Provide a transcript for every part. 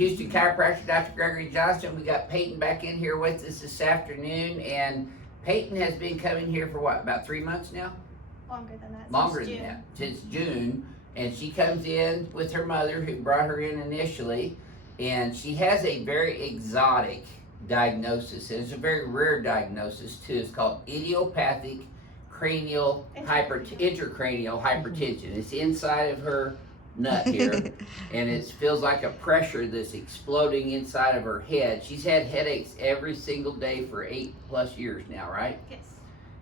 Houston chiropractor, Dr. Gregory Johnston. We got Peyton back in here with us this afternoon, and Peyton has been coming here for what, about 3 months now? Longer than that. Longer than that, since June. And she comes in with her mother, who brought her in initially, and she has a very exotic diagnosis. And it's a very rare diagnosis too. It's called idiopathic intracranial hypertension. It's inside of her nut here, and it feels like a pressure that's exploding inside of her head. She's had headaches every single day for 8+ years now, right? Yes.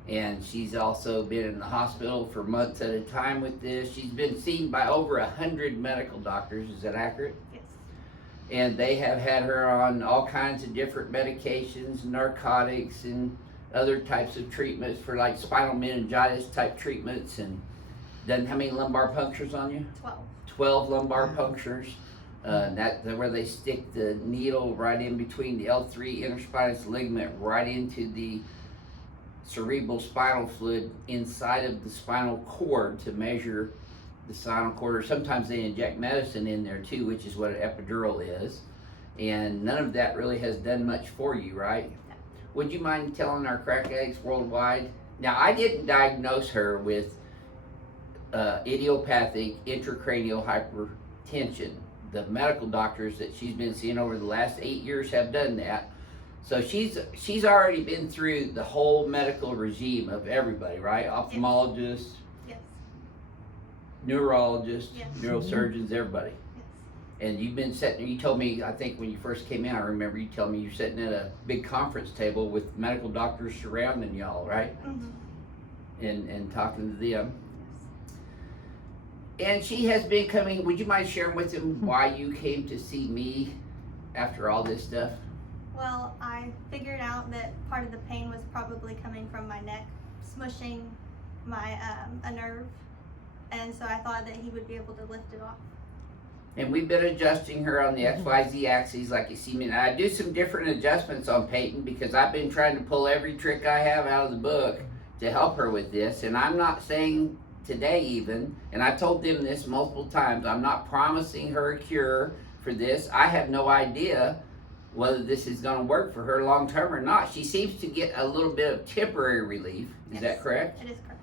And she's also been in the hospital for months at a time with this. She's been seen by over 100 medical doctors. Is that accurate? Yes. And they have had her on all kinds of different medications, narcotics, and other types of treatments for like spinal meningitis type treatments. And done how many lumbar punctures on you? 12 lumbar punctures. That's where they stick the needle right in between the L3 interspinous ligament right into the cerebral spinal fluid inside of the spinal cord to measure the spinal cord, or sometimes they inject medicine in there too, which is what an epidural is. And none of that really has done much for you, right? No. Would you mind telling our crack addicts worldwide? Now, I didn't diagnose her with idiopathic intracranial hypertension. The medical doctors that she's been seeing over the last 8 years have done that. So she's already been through the whole medical regime of everybody, right? Ophthalmologists, Yes. neurologists, Yes. neurosurgeons, everybody. Yes. And you've been sitting, you told me, I think when you first came in, I remember you telling me you're sitting at a big conference table with medical doctors surrounding y'all, right? Mm-hmm. And talking to them. And she has been coming, would you mind sharing with them why you came to see me after all this stuff? Well, I figured out that part of the pain was probably coming from my neck smushing my a nerve, and so I thought that he would be able to lift it off. And we've been adjusting her on the XYZ axis like you see me. Now, I do some different adjustments on Peyton because I've been trying to pull every trick I have out of the book to help her with this. And I'm not saying today even, and I told them this multiple times, I'm not promising her a cure for this. I have no idea whether this is going to work for her long term or not. She seems to get a little bit of temporary relief. Is that correct? It is correct.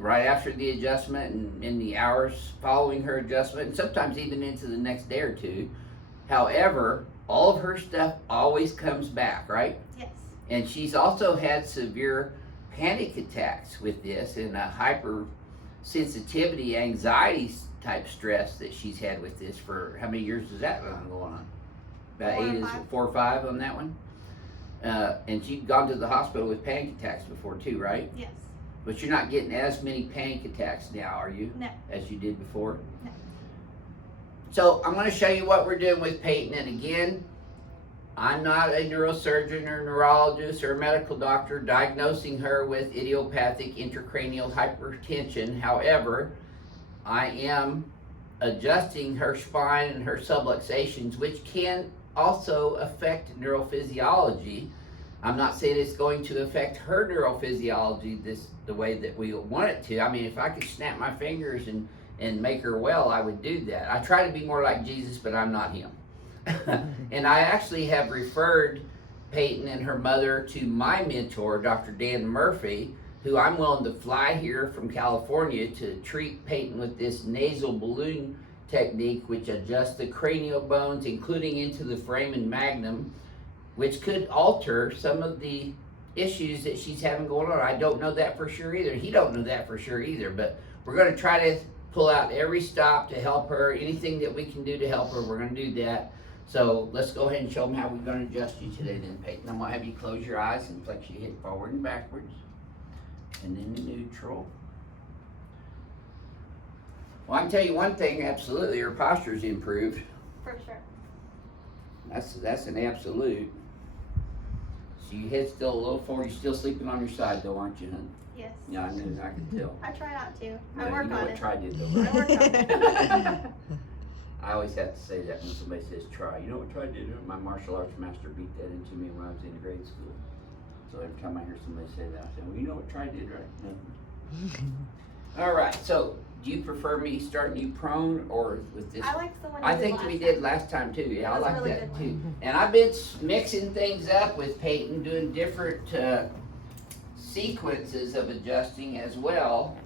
Right after the adjustment and in the hours following her adjustment, and sometimes even into the next day or two. However, all of her stuff always comes back, right? Yes. And she's also had severe panic attacks with this and a hypersensitivity, anxiety type stress that she's had with this for how many years has that been going on? About 4 or 5 on that one. And she'd gone to the hospital with panic attacks before too, right? Yes. But you're not getting as many panic attacks now, are you? No. As you did before? No. So I'm going to show you what we're doing with Peyton. And again, I'm not a neurosurgeon or neurologist or a medical doctor diagnosing her with idiopathic intracranial hypertension. However, I am adjusting her spine and her subluxations, which can also affect neurophysiology. I'm not saying it's going to affect her neurophysiology the way that we want it to. I mean, if I could snap my fingers and make her well, I would do that. I try to be more like Jesus, but I'm not him. And I actually have referred Peyton and her mother to my mentor, Dr. Dan Murphy, who I'm willing to fly here from California to treat Peyton with this nasal balloon technique, which adjusts the cranial bones, including into the foramen magnum, which could alter some of the issues that she's having going on. I don't know that for sure either. He don't know that for sure either, but we're going to try to pull out every stop to help her. Anything that we can do to help her, we're going to do that. So let's go ahead and show them how we're going to adjust you today then, Peyton. I'm going to have you close your eyes and flex your head forward and backwards. And then the neutral. Well, I can tell you one thing, absolutely, her posture's improved. For sure. That's an absolute. So your head's still a little forward. You're still sleeping on your side though, aren't you, hon? Yes. Yeah, I knew. I could tell. I try not to. Yeah, I work you know on what it. try did though, I right? work on it. I always have to say that when somebody says try. You know what try did? My martial arts master beat that into me when I was in grade school. So every time I hear somebody say that, I say, well, you know what try did, right? No. All right, so do you prefer me starting you prone or with this? I liked the one you I did think last we time. did last time too. Yeah, I was a like really that good too. And I've been mixing things up with Peyton, doing different sequences of adjusting as well.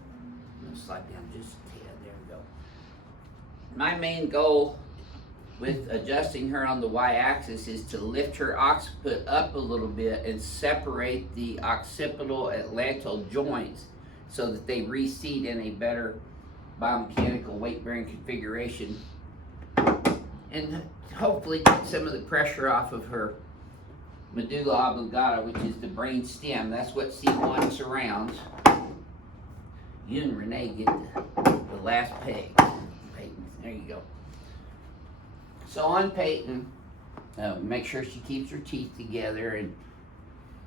Let's slide down just there we go. My main goal with adjusting her on the y-axis is to lift her occiput up a little bit and separate the occipital atlantal joints so that they reseat in a better biomechanical weight-bearing configuration, and hopefully get some of the pressure off of her medulla oblongata, which is the brain stem. That's what C1 surrounds. You and Renee get the last peg. Peyton, there you go. So on Peyton, make sure she keeps her teeth together. And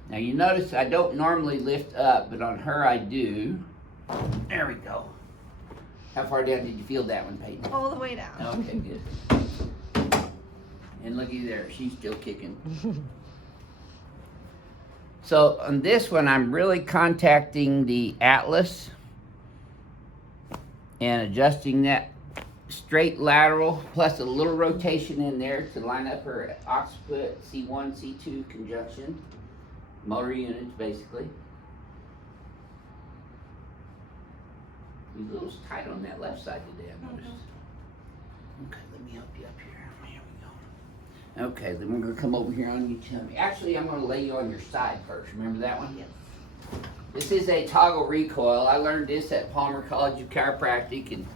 now you notice I don't normally lift up, but on her I do. There we go. How far down did you feel that one, Peyton? All the way down. Okay, good. And looky there, she's still kicking. So on this one, I'm really contacting the atlas and adjusting that straight lateral plus a little rotation in there to line up her occiput C1, C2 conjunction. Motor units, basically. He's a little tight on that left side today, I noticed. Okay, let me help you up here. Here we go. Okay, then we're gonna come over here on you, tell me. Actually, I'm gonna lay you on your side first. Remember that one? Yes. This is a toggle recoil. I learned this at Palmer College of Chiropractic, and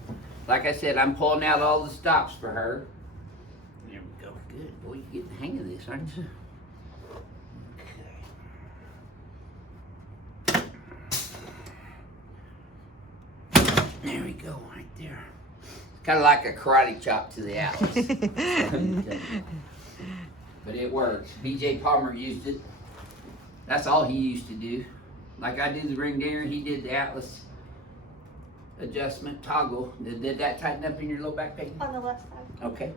like I said, I'm pulling out all the stops for her. There we go. Good. Boy, you get the hang of this, aren't you? There we go, right there. It's kind of like a karate chop to the atlas. But it works. BJ Palmer used it. That's all he used to do. Like I do the ring dinger, he did the atlas adjustment toggle. Did that tighten up in your low back pain? On the left side. Okay.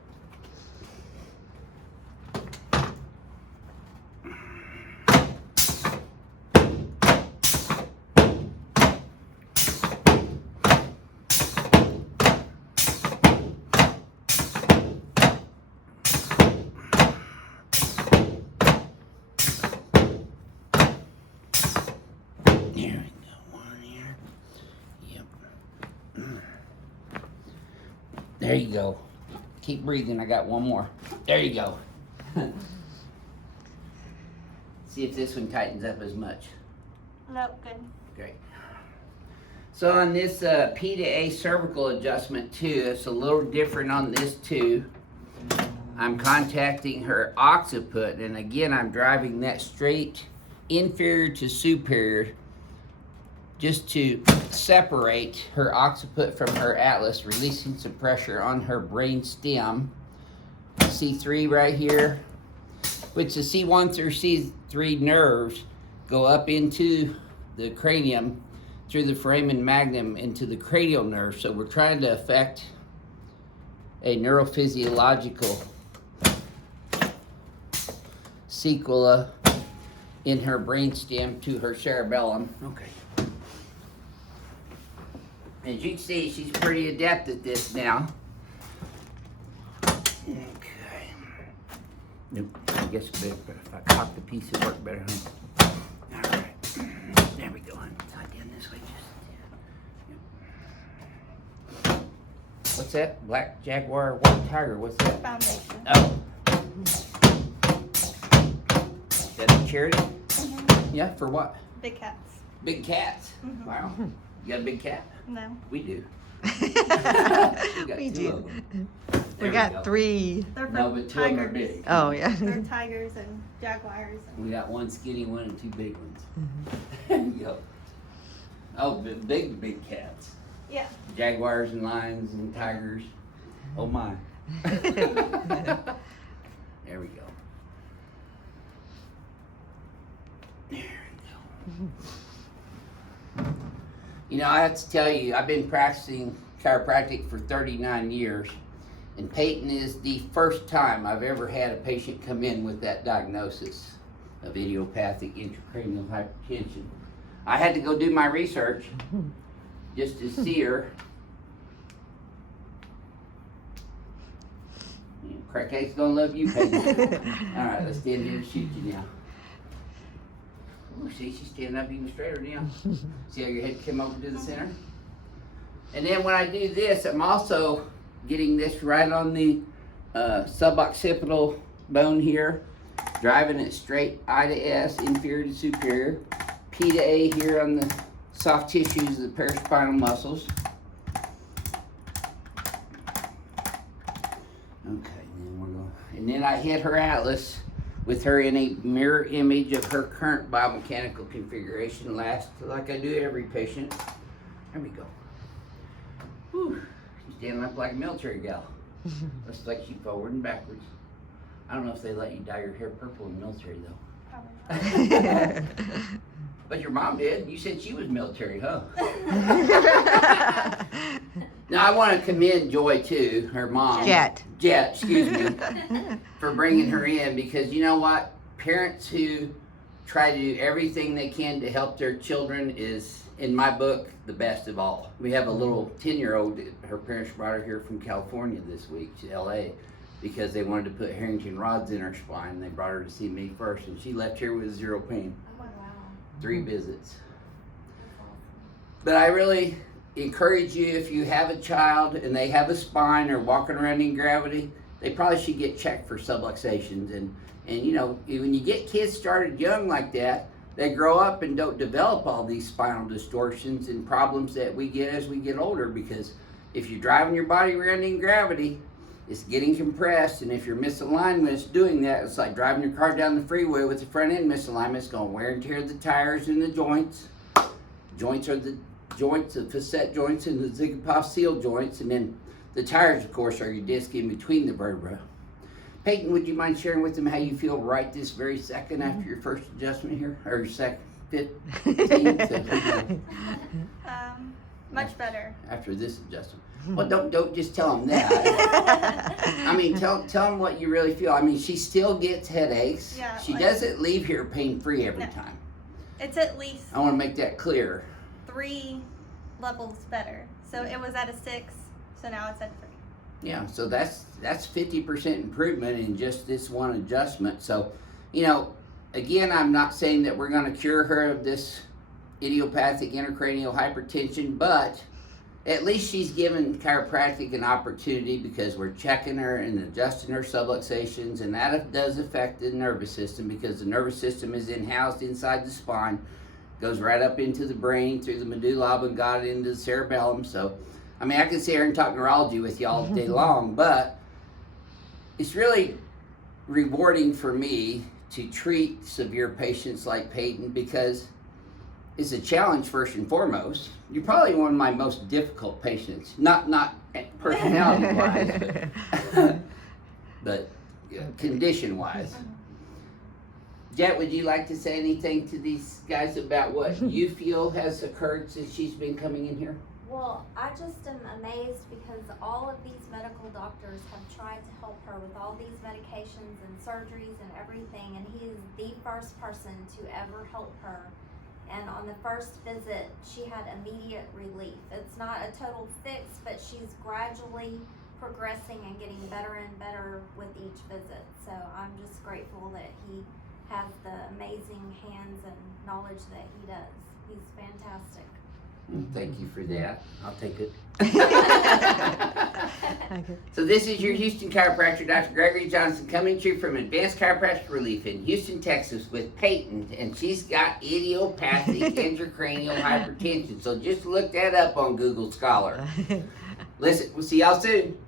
There you go. Keep breathing. I got one more. There you go. See if this one tightens up as much. Nope, good. Great. So on this P to A cervical adjustment too, it's a little different on this too. I'm contacting her occiput, and again I'm driving that straight inferior to superior just to separate her occiput from her atlas, releasing some pressure on her brain stem. C3 right here, which the C1 through C3 nerves go up into the cranium through the foramen magnum into the cranial nerve. So we're trying to affect a neurophysiological sequela in her brainstem to her cerebellum. Okay. As you can see, she's pretty adept at this now. Okay. Nope, I guess if I cock the piece, it work better, huh? All right. There we go, honey. Slide down this way. Yep. What's that? Black Jaguar, White Tiger. What's that? Foundation. Oh. Is that a charity? Mm-hmm. Yeah, for what? Big cats. Big cats. Mm-hmm. Wow. You got a big cat? No. We do. We do. There We go. got 3. They're No, from but 2 of them are tigers. big. Oh, yeah. They're tigers and jaguars. And We got 1 skinny one and 2 big ones. There you go. Oh, big cats. yeah. Jaguars and lions and tigers. Oh my. There we go. There we go. You know, I have to tell you, I've been practicing chiropractic for 39 years, and Peyton is the first time I've ever had a patient come in with that diagnosis of idiopathic intracranial hypertension. I had to go do my research just to see her, Crackhead's gonna love you, Peyton. Alright, let's stand here and shoot you now. Ooh, see, she's standing up even straighter now. See how your head came over to the center? And then when I do this, I'm also getting this right on the suboccipital bone here, driving it straight I to S, inferior to superior, P to A here on the soft tissues of the paraspinal muscles. Okay, and then I hit her atlas with her in a mirror image of her current biomechanical configuration, last like I do every patient. There we go. Whew. She's standing up like a military gal. Looks like she's forward and backwards. I don't know if they let you dye your hair purple in the military though. Probably not. But your mom did. You said she was military, huh? Now I want to commend Joy too, her mom. Jet, excuse me, for bringing her in, because you know what? Parents who try to do everything they can to help their children is, in my book, the best of all. We have a little 10-year-old, her parents brought her here from California this week to LA because they wanted to put Harrington rods in her spine. They brought her to see me first, and she left here with 0 pain. Oh, wow. 3 visits. But I really encourage you, if you have a child and they have a spine or walking around in gravity, they probably should get checked for subluxations. And you know, when you get kids started young like that, they grow up and don't develop all these spinal distortions and problems that we get as we get older, because if you're driving your body around in gravity, it's getting compressed, and if your misalignment is doing that, it's like driving your car down the freeway with the front end misalignment. It's going to wear and tear the tires and the joints. Joints are the joints, the facet joints and the zygapophyseal joints, and then the tires, of course, are your disc in between the vertebrae. Peyton, would you mind sharing with them how you feel right this very second after your first adjustment here, or your second, 15th? Much better. After this adjustment. Well, don't just tell them that. I mean, tell them what you really feel. I mean, she still gets headaches. Yeah, she like, doesn't leave here pain-free every time. It's at least, I want to make that clear. 3 levels better. So it was at a 6, so now it's at 3. Yeah, so that's 50% improvement in just this one adjustment. So, you know, again, I'm not saying that we're going to cure her of this idiopathic intracranial hypertension, but at least she's given chiropractic an opportunity, because we're checking her and adjusting her subluxations, and that does affect the nervous system, because the nervous system is housed inside the spine, goes right up into the brain through the medulla oblongata into the cerebellum. So, I mean, I can sit here and talk neurology with you all day long, but it's really rewarding for me to treat severe patients like Peyton, because it's a challenge first and foremost. You're probably one of my most difficult patients, not personality-wise, but condition-wise. Jet, would you like to say anything to these guys about what you feel has occurred since she's been coming in here? Well, I just am amazed, because all of these medical doctors have tried to help her with all these medications and surgeries and everything, and he is the first person to ever help her. And on the first visit, she had immediate relief. It's not a total fix, but she's gradually progressing and getting better and better with each visit. So I'm just grateful that he has the amazing hands and knowledge that he does. He's fantastic. Thank you for that. I'll take it. So this is your Houston chiropractor, Dr. Gregory Johnson, coming to you from Advanced Chiropractic Relief in Houston, Texas, with Peyton, and she's got idiopathic intracranial hypertension. So just look that up on Google Scholar. Listen, we'll see y'all soon.